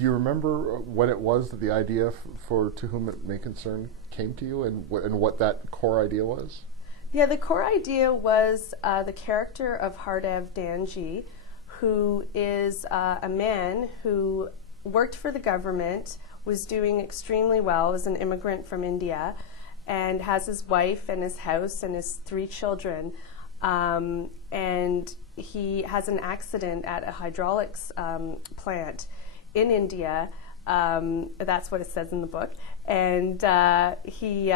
Do you remember when it was that the idea for To Whom It May Concern came to you, and what that core idea was? Yeah, the core idea was the character of Hardev Danji, who is a man who worked for the government, was doing extremely well, was an immigrant from India, and has his wife and his house and his 3 children. And he has an accident at a hydraulics plant in India. That's what it says in the book. And he's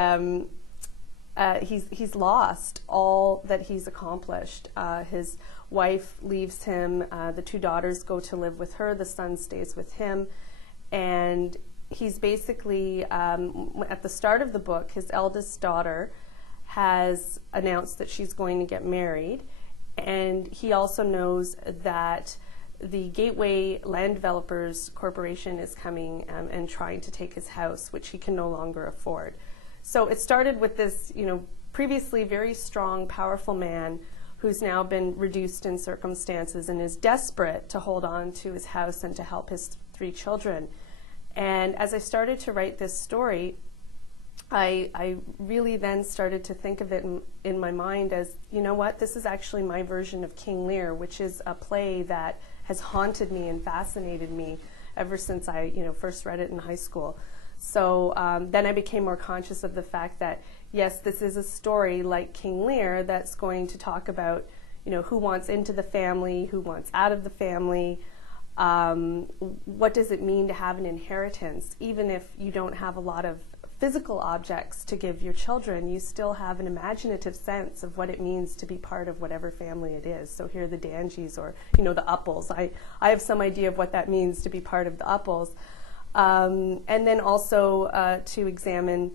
lost all that he's accomplished. His wife leaves him. The 2 daughters go to live with her. The son stays with him. And he's basically, at the start of the book, his eldest daughter has announced that she's going to get married. And he also knows that the Gateway Land Developers Corporation is coming and trying to take his house, which he can no longer afford. So it started with this, previously very strong, powerful man who's now been reduced in circumstances and is desperate to hold on to his house and to help his 3 children. And as I started to write this story, I really then started to think of it in my mind as, you know what, this is actually my version of King Lear, which is a play that has haunted me and fascinated me ever since I first read it in high school. So then I became more conscious of the fact that, yes, this is a story like King Lear that's going to talk about, who wants into the family, who wants out of the family, what does it mean to have an inheritance. Even if you don't have a lot of physical objects to give your children, you still have an imaginative sense of what it means to be part of whatever family it is. So here are the Danjis, or the Uppals. I have some idea of what that means to be part of the Uppals. And then also to examine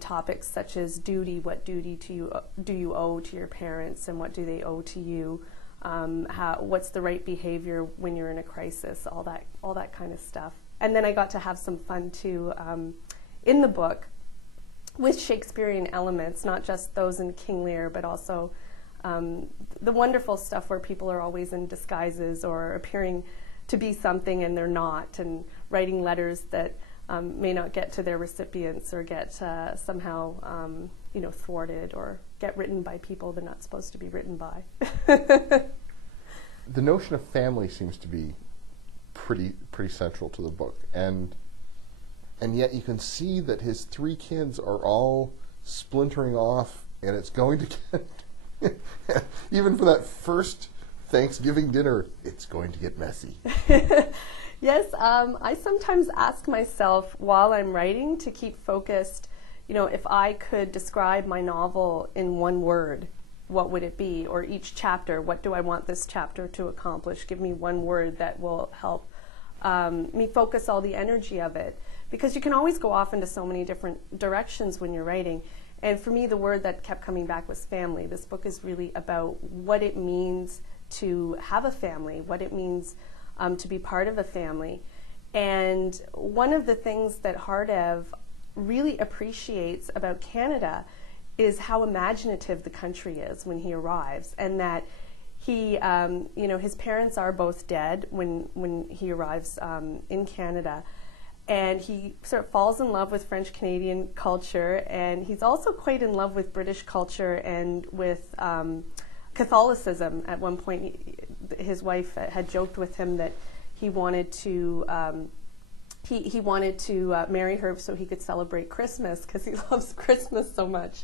topics such as duty. What duty do you owe to your parents, and what do they owe to you? What's the right behavior when you're in a crisis? All that kind of stuff. And then I got to have some fun too in the book with Shakespearean elements, not just those in King Lear, but also the wonderful stuff where people are always in disguises or appearing to be something and they're not, and writing letters that may not get to their recipients or get somehow thwarted or get written by people they're not supposed to be written by. The notion of family seems to be pretty central to the book, and yet you can see that his 3 kids are all splintering off, and it's going to get even for that first Thanksgiving dinner, it's going to get messy. Yes, I sometimes ask myself while I'm writing to keep focused, if I could describe my novel in 1 word, what would it be? Or each chapter, what do I want this chapter to accomplish? Give me 1 word that will help me focus all the energy of it. Because you can always go off into so many different directions when you're writing. And for me, the word that kept coming back was family. This book is really about what it means to have a family, what it means to be part of a family. And one of the things that Hardev really appreciates about Canada is how imaginative the country is when he arrives, and that he, his parents are both dead when he arrives in Canada. And he sort of falls in love with French-Canadian culture, and he's also quite in love with British culture and with Catholicism. At one point, his wife had joked with him that he wanted to he wanted to marry her so he could celebrate Christmas, because he loves Christmas so much.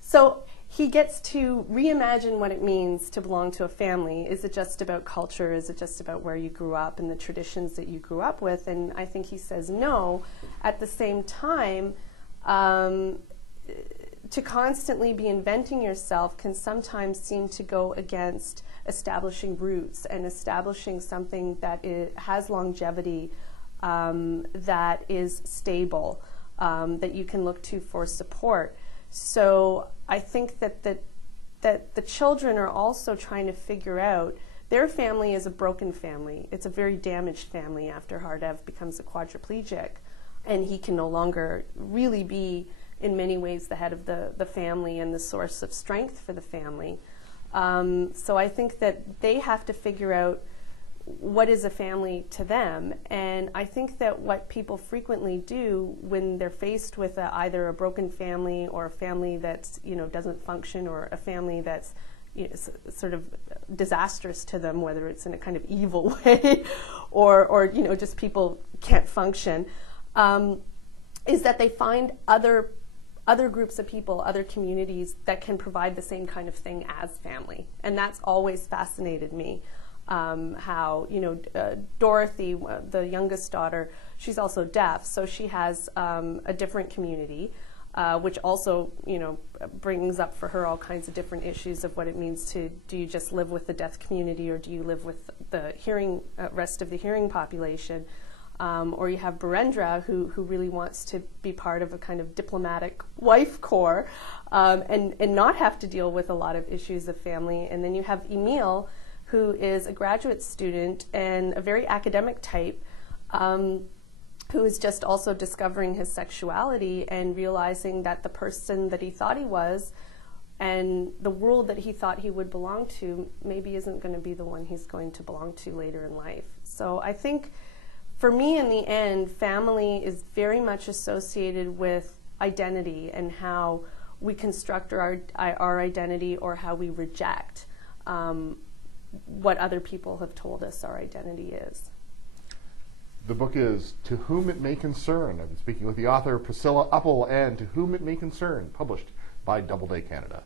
So he gets to reimagine what it means to belong to a family. Is it just about culture? Is it just about where you grew up and the traditions that you grew up with? And I think he says no. At the same time, to constantly be inventing yourself can sometimes seem to go against establishing roots and establishing something that has longevity, that is stable, that you can look to for support. So I think that the children are also trying to figure out their family is a broken family. It's a very damaged family after Hardev becomes a quadriplegic, and he can no longer really be, in many ways, the head of the family and the source of strength for the family. So I think that they have to figure out what is a family to them. And I think that what people frequently do when they're faced with either a broken family or a family that's, doesn't function, or a family that's sort of disastrous to them, whether it's in a kind of evil way or just people can't function, is that they find other groups of people, other communities that can provide the same kind of thing as family. And that's always fascinated me. How, Dorothy, the youngest daughter, she's also deaf, so she has a different community, which also, brings up for her all kinds of different issues of what it means to, do you just live with the deaf community, or do you live with the rest of the hearing population? Or you have Barendra, who really wants to be part of a kind of diplomatic wife corps, and not have to deal with a lot of issues of family. And then you have Emil, who is a graduate student and a very academic type, who is just also discovering his sexuality and realizing that the person that he thought he was and the world that he thought he would belong to maybe isn't going to be the one he's going to belong to later in life. So I think, for me, in the end, family is very much associated with identity and how we construct our identity, or how we reject what other people have told us our identity is. The book is To Whom It May Concern. I've been speaking with the author Priscila Uppal, and To Whom It May Concern, published by Doubleday Canada.